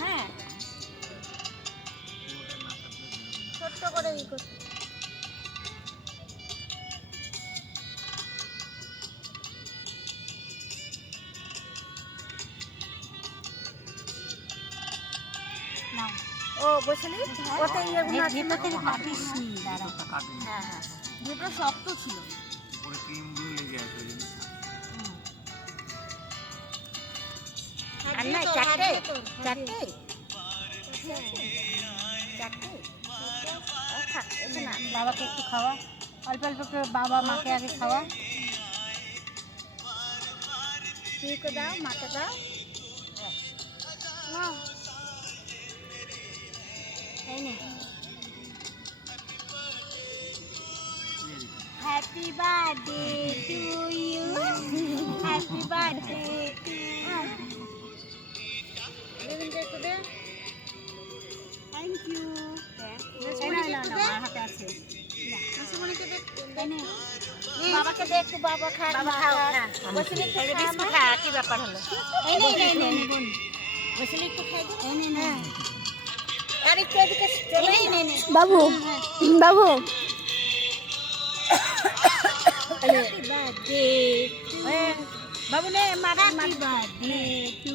হ্যাঁ ছোট্ট করে ই করতে না ও বসলি ওতে এগুলো ভেতরে কাটিস নি দাঁড়া হ্যাঁ হ্যাঁ ভেতরে শক্ত ছিল উপরে ক্রিম দিয়ে লেগে আছে আর না চারটে চারটে চারটে থাক এটা না বাবাকে একটু খাওয়া অল্প অল্প করে বাবা মাকে আগে খাওয়া তুইকে দাও মাকে দাও না এই নে happy birthday to you happy birthday to thank you হাতে আছে বাবাকে দে একটু বাবা খা বাবা খাও বসলি একটু বিস্কুট খা কি ব্যাপার হলো এই নে নে নে বোন বসলি একটু খাই দে এই নে নে আর একটু এদিকে চলে নে নে বাবু বাবু হ্যাপি বার্থডে বাবু নে মারা হ্যাপি বার্থডে টু